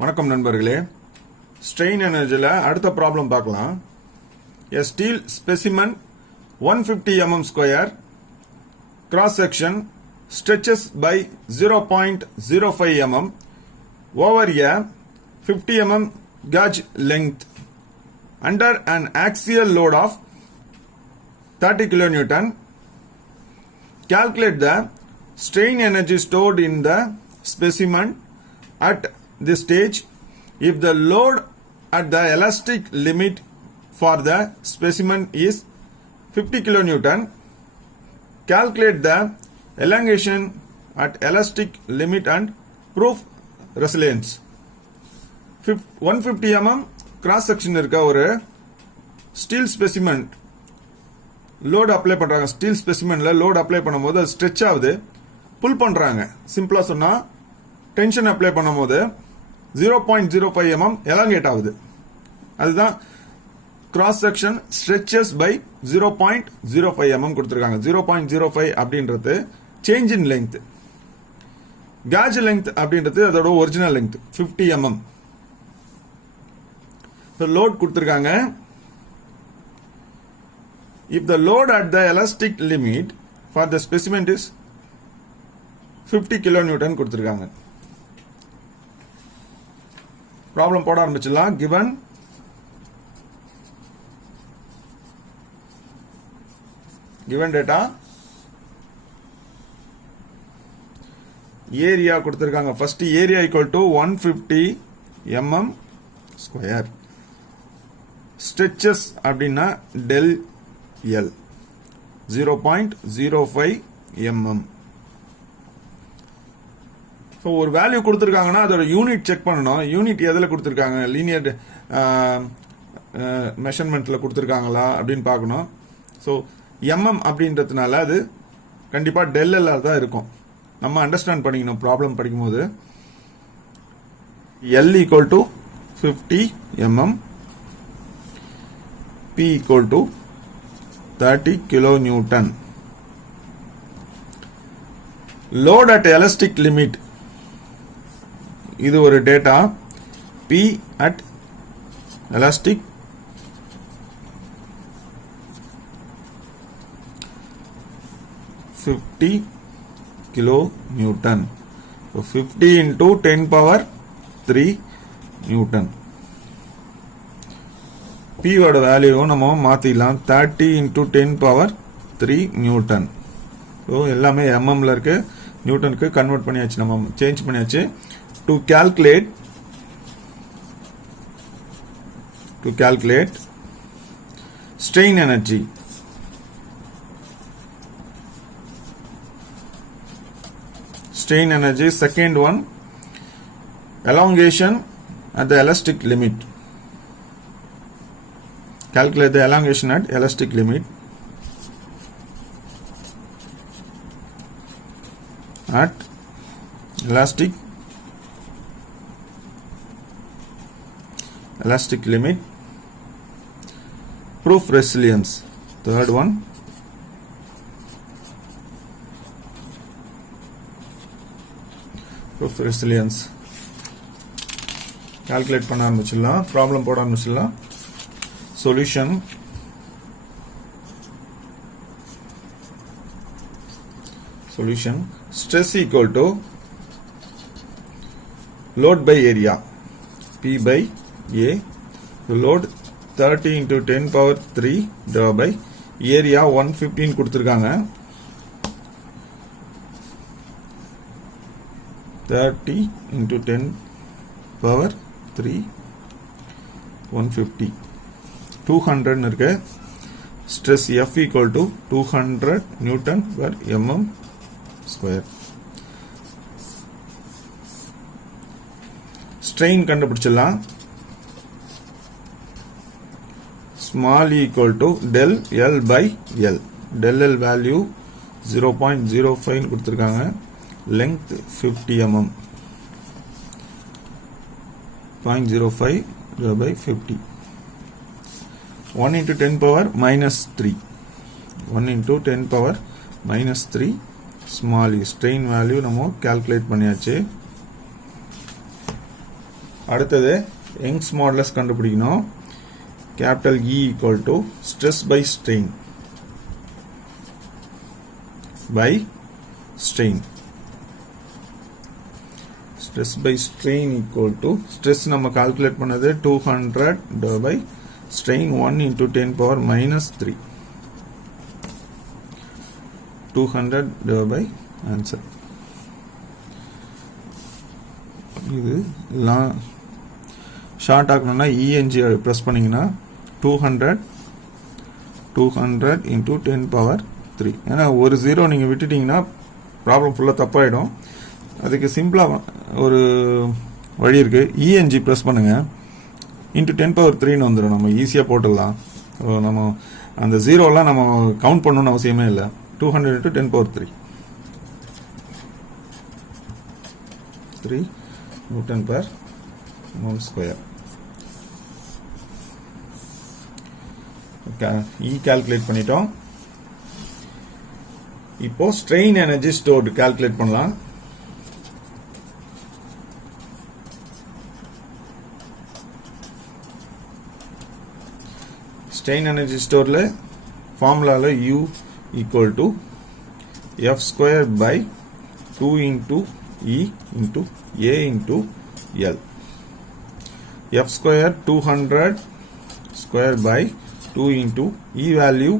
வணக்கம் நண்பர்களே. ஸ்ட்ரெயின் எனர்ஜில அடுத்த ப்ராப்ளம் பார்க்கலாம். A steel specimen 150 mm square cross section stretches by 0.05 mm over a 50 mm gauge length under an axial load of 30 kN. Calculate the strain energy stored in the specimen at this stage if the load at the elastic limit for the specimen is 50 kN. Calculate the elongation at elastic limit and proof resilience. 150 mm cross section இருக்க ஒரு steel specimen load apply பண்றாங்க. Steel ஸ்பெசிமென்ல load apply பண்ணும்போது அது stretch ஆகுது, புல் பண்றாங்க. சிம்பிளா சொன்னா tension apply பண்ணும்போது 0.05 mm எலாங்கேட் ஆகுது. அதுதான் cross section stretches by 0.05 mm கொடுத்திருக்காங்க. 0.05 அப்படின்றது change in length. Gauge length அப்படின்றது அதோட ஒரிஜினல் லெங்த் 50 mm. லோட் கொடுத்திருக்காங்க. If the load at the elastic limit for the specimen is 50 kN கொடுத்திருக்காங்க. ப்ராப்ளம் போட ஆரம்பிச்சிடலாம். given data ஏரியா கொடுத்திருக்காங்க. First area equal to 150 mm square. Stretches அப்படின்னா del L 0.05 mm. So ஒரு value கொடுத்துருக்காங்கன்னா அதோட unit check பண்ணணும். யூனிட் எதில் கொடுத்துருக்காங்க, லீனியர் மெஷர்மெண்ட்ல கொடுத்துருக்காங்களா அப்படின்னு பார்க்கணும். ஸோ எம்எம் அப்படின்றதுனால அது கண்டிப்பாக டெல்எல் தான் இருக்கும். நம்ம அண்டர்ஸ்டாண்ட் பண்ணிக்கணும் ப்ராப்ளம் படிக்கும்போது. L equal to 50 mm, P equal to 30 kN. Load at elastic limit இது ஒரு data. P at elastic (50 kN). So 50 into 10 power 3 Newton. P ஓட வேல்யூ நம்ம மாத்திடலாம். 30 into 10 power 3 Newton. ஸோ எல்லாமே எம்எம்ல இருக்கு, நியூட்டனுக்கு கன்வெர்ட் பண்ணியாச்சு, நம்ம சேஞ்ச் பண்ணியாச்சு. To calculate strain energy. Strain energy, second one, elongation at the elastic limit. Calculate the elongation at elastic limit at elastic limit. Proof resilience, third one. Proof resilience calculate பண்ண ஆரம்பிச்சிடலாம். Problem போட ஆரம்பிச்சிடலாம். Solution. Stress equal to load by area, P by A. So load 30 into 10 power 3 divided by area 115 கொடுத்திருக்காங்க. 30 into 10 power 3 150 200 இருக்கு. Stress F equal to 200 newton per mm square. Strain கண்டுபிடிச்சிடலாம். Small equal to del L by L. Del L value 0.05 கொடுத்திருக்காங்க. Length 50 mm. 0.05 by 50. 1 into 10 power minus 3. 1 into 10 power minus 3 small e. Strain value நம்ம calculate பண்ணியாச்சு. அடுத்தது young's modulus கண்டுபிடிக்கணும். Capital E equal to stress by strain stress by strain equal to stress நம்ம calculate பண்ணது 200 by strain 1 into 10 power minus 3 200 by answer. இது எல்லாம் short ஆகணும்னா ENG press பண்ணிங்கன்னா 200 into 10 power 3. ஏன்னா ஒரு ஜீரோ நீங்கள் விட்டுட்டிங்கன்னா ப்ராப்ளம் ஃபுல்லாக தப்பாயிடும். அதுக்கு சிம்பிளாக ஒரு வழி இருக்குது. ENG ப்ரெஸ் பண்ணுங்கள், இன்ட்டு 10 power 3ன்னு வந்துடும். நம்ம ஈஸியாக போட்டுடலாம். நம்ம அந்த ஜீரோலாம் நம்ம கவுண்ட் பண்ணணும்னு அவசியமே இல்லை. 200 into 10 power 3 Newton per mole square. E calculate பண்ணிட்டோம். இப்போ ஸ்ட்ரெயின் எனர்ஜி ஸ்டோர்டு கால்குலேட் பண்ணலாம். ஸ்ட்ரெயின் எனர்ஜி ஸ்டோர்ல ஃபார்முலால U equal to F square by 2 into E into A into L. F square 200 square by 2 into E value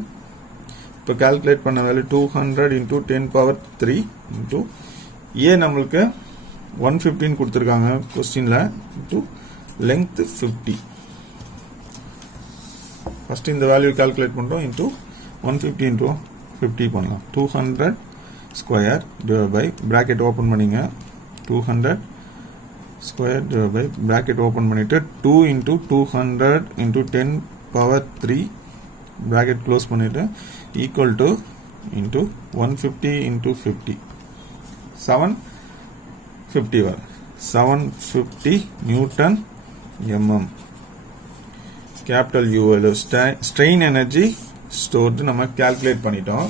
இப்போ calculate பண்ண value 200 into 10 power 3 into A நம்மளுக்கு 115 கொடுத்துருக்காங்க கொஸ்டின்ல into length 50. First இந்த value calculate பண்ணுறோம். into 150 into 50 பண்ணலாம். 200 square divide by bracket open பண்ணிங்க 200 square divide by bracket open பண்ணிட்டு 2 into 200 into 10 power 3 bracket close பண்ணிட்டு equal to into 150 into 50 750 வரும். 750 Newton mm. Capital U strain energy stored நம்ம calculate பண்ணிட்டோம்.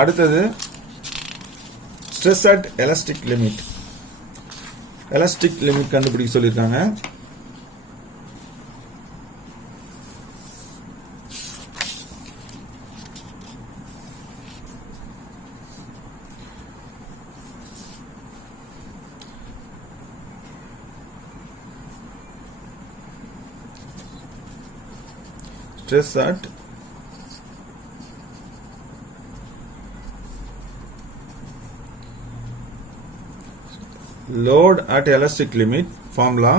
அடுத்தது stress at elastic limit. Elastic limit கண்டுபிடிக்க சொல்லியிருக்காங்க. Stress at load at elastic limit formula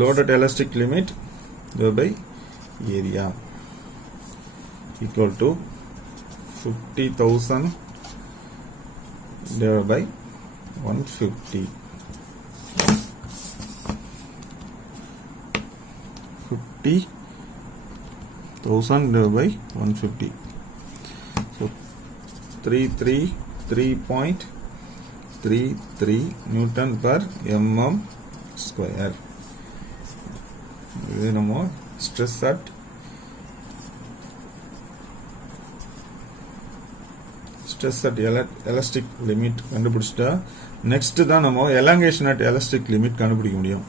load at elastic limit by area equal to 50,000 divided by 150 50,000 divided by 150. So 333.33 Newton per mm square. இது நம்ம stress at elastic limit கண்டுபிடிச்சிட்டா next தான் நம்ம elongation at elastic limit கண்டுபிடிக்க முடியும்.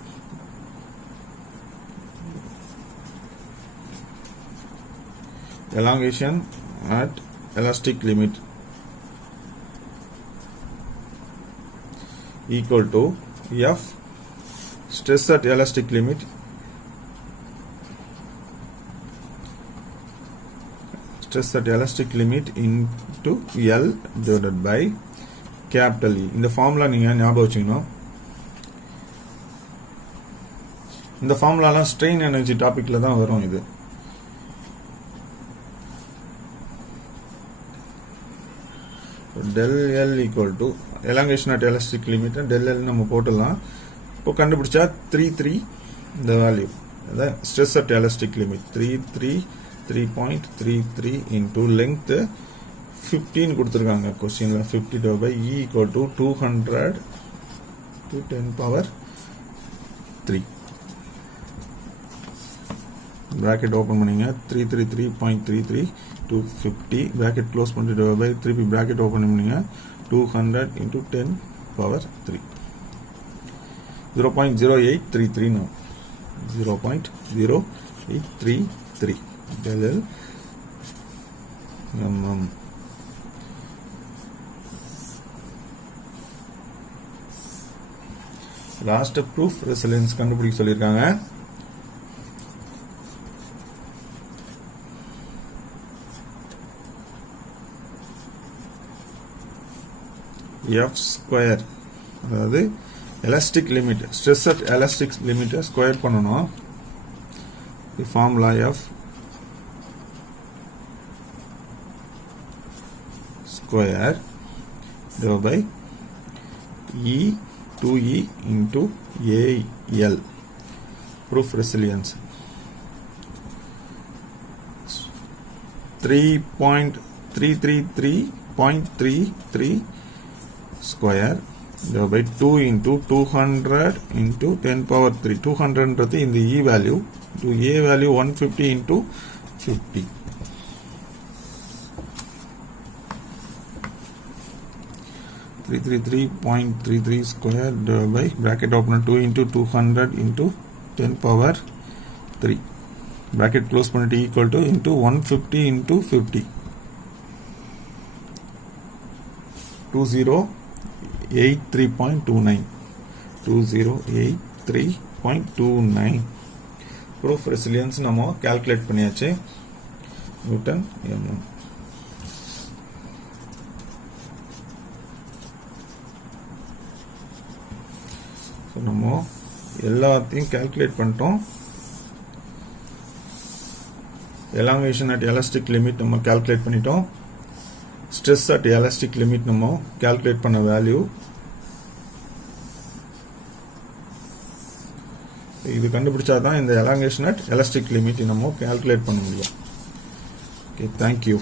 elongation at elastic limit equal to F stress at elastic limit into L divided by capital E. இந்த formula நீங்க ஞாபகம் வச்சுக்கணும். இந்த ஃபார்முலாலாம் ஸ்ட்ரெயின் எனர்ஜி டாபிக்ல தான் வரும். இது del L equal to elongation at elastic limit del L நம்ம போட்டுடலாம். இப்போ கண்டுபிடிச்சா 33 இந்த வேல்யூ அதான் stress at elastic limit 333.33 into length 15 கொடுத்துருக்காங்க கொஸ்டின்ல. 50 divided by E equal to 200 to 10 power 3 bracket open பண்ணிங்க 333.33 250 bracket close பண்ணிட்டு divided by 3p bracket open பண்ணுங்க 200 into 10 power 3 0.0833 now 0.0833 del mm last proof resilience கண்டுபிடிக்க சொல்லிருக்காங்க f square அதாவது elastic limit stress at elastic limit square பண்ணனும் the formula f square divided by e 2e into al proof resilience 3.333.33 square divided by 2 into 200 into 10 power 3 200 in the e value to a value 150 into 50 333.33 square divided by bracket open 2 into 200 into 10 power 3 bracket close பண்ணிட்டு equal to into 150 into 50 2083.29 2083.29 proof resilience நம்ம calculate பண்ணியாச்சு Newton mm நம்ம எல்லாத்தையும் calculate பண்ணிட்டோம் elongation at elastic limit நம்ம calculate பண்ணிட்டோம் stress at elastic limit நம்ம calculate பண்ண வேல்யூ இது கண்டுபிடிச்சாதான் இந்த elongation at elastic limit நம்ம கால்குலேட் பண்ண முடியும். Okay, thank you.